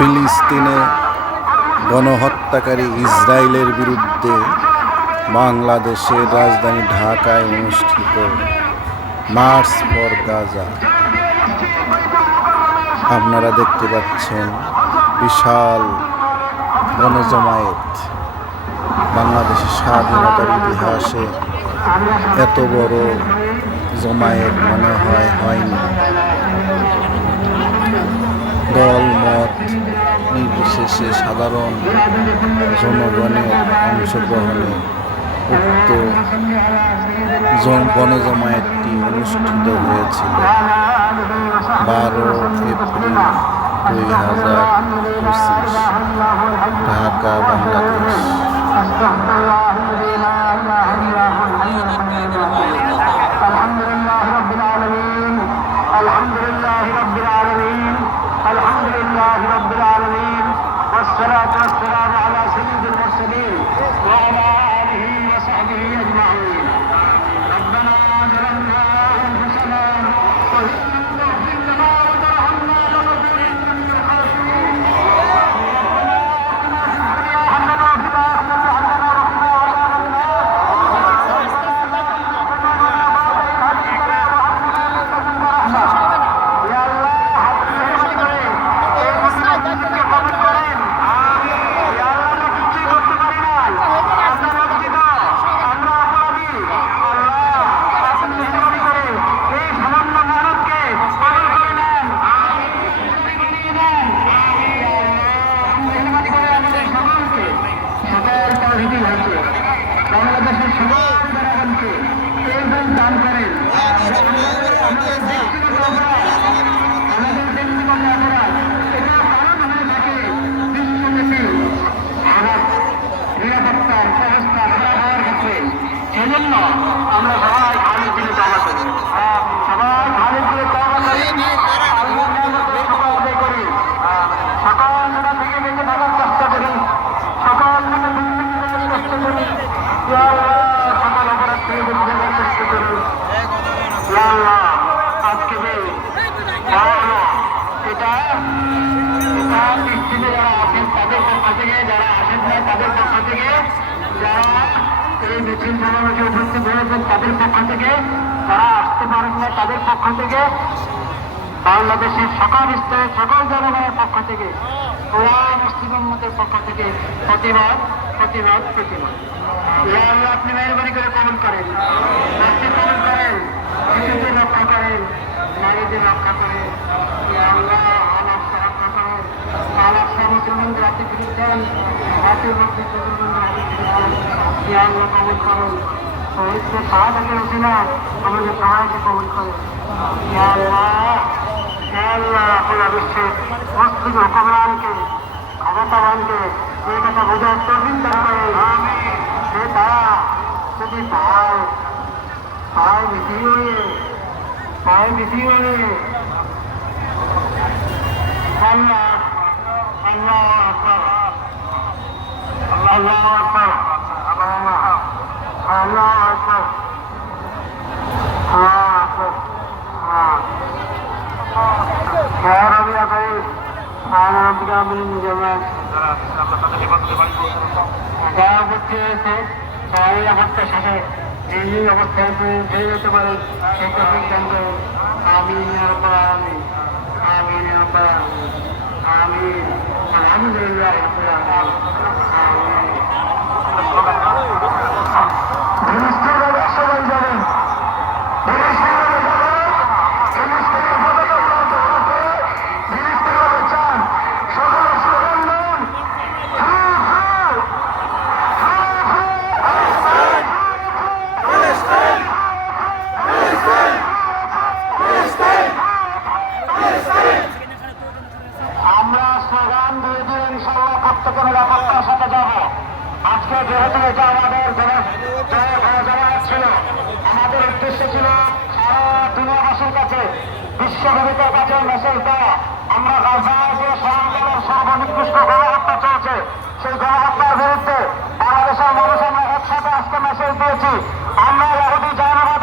ফিলিস্তিনে গণহত্যাকারী ইসরায়েলের বিরুদ্ধে বাংলাদেশের রাজধানী ঢাকায় অনুষ্ঠিত মার্চ ফর গাজা। আপনারা দেখতে পাচ্ছেন বিশাল গণজমায়েত। বাংলাদেশের স্বাধীনতার ইতিহাসে এত বড় জমায়েত মনে হয়নি। দল মত নির্বিশেষে সাধারণ জনগণের অংশগ্রহণে উক্ত গণজমায়েতটি অনুষ্ঠিত হয়েছিল 12 এপ্রিল 2025 ঢাকা, বাংলাদেশ। الحمد لله رب العالمين والصلاة والسلام على سيد المرسلين وعلى آله وصحبه أجمعين. ربنا ظلمنا أنفسنا وإن لم تغفر لنا وترحمنا لنكونن من الخاسرين. বাংলাদেশের সবার জনগণকে এইভাবে দান করেন। আমাদের জীবনে অপরাধ এটা কারণ হয়ে থাকে বিশ্বব্যাপী নিরাপত্তার ব্যবস্থা খারাপ হওয়ার ক্ষেত্রে। সেজন্য আমরা সবাই খালিদ দিলে তওবা করি, সবাই খালিদ দিলে তওবা করি, আল্লাহর নিয়ামতের শুকর আদায় করি, সকাল বেলা থেকে বেঁচে থাকার চেষ্টা করি, সকাল থেকে চেষ্টা করি, সকল অপরাধ থেকে বেঁচে থাকার চেষ্টা করি। আজকে যে এটা নিশ্চিত যারা আসেন তাদের পক্ষ থেকে, যারা আসেন না তাদের পক্ষ থেকে, যারা এই মিছিল সমাবেশে উপস্থিত হয়েছেন তাদের পক্ষ থেকে, যারা আসতে পারেন না তাদের পক্ষ থেকে, বাংলাদেশের সকল স্তরের সকল জনগণের পক্ষ থেকে, ওরা মুসলিম উম্মতের পক্ষ থেকে প্রতিবাদ প্রতিবাদ প্রতিবাদ। আল্লাহ আপনি মেহরবানি করে কবুল করেন, আপনি কবুল করেন, শিশুদের রক্ষা করেন, নারীদের রক্ষা করেন। আল্লাহ আলাদা রক্ষা করেন, আলাদা মুসলমানদের হাতে ফিরিয়ে দেন, হাতের মধ্যে মুসলমানদের হাতে ফিরিয়ে দেন। আল্লাহ কবুল করেন, পবিত্র শাহাদাতের উসিলা আমাদের সবাইকে কবুল করেন। আল্লাহ পুরা বিশ্বের মুসলিম হুকুমরানকে, ক্ষমতাবানকে এই কথা বোঝার তৌফিক দান করেন। সে তারা যদি পায় মিটিয়ে আল্লাহ আল্লাহ আকবার, আল্লাহ আকবার, আল্লাহ আকবার, আল্লাহ আকবার। يا رب يا كريم سبحان ربك رب العزة যারা করতে হয়েছে সবাই অবস্থা শেষে এই অবস্থায় ফিরে যেতে পারে সেই তৌফিক দান করুন। আমিন ইয়া রাব্বাল আলামিন, আমিন ইয়া রাব্বাল আলামিন, আমিন। আলহামদুলিল্লাহ রাব্বিল আলামিন, আমিন। ফিলিস্তিনের সবাই যাবেন, নিরাপত্তার সাথে যাব। আজকে যেহেতু এটা আমাদের জনজমায়েত ছিল, আমাদের উদ্দেশ্য ছিল সারা দুনিয়াবাসীর কাছে, বিশ্ববিদ্যালয়ের কাছে মেসেজ দেওয়া আমরা গাজায় যে সরকারের সর্বনিকৃষ্ট গণহত্যা চলছে সেই গণহত্যার বিরুদ্ধে বাংলাদেশের মানুষ আমরা একসাথে আজকে মেসেজ দিয়েছি। আমরা ইহুদি জায়নাবাদ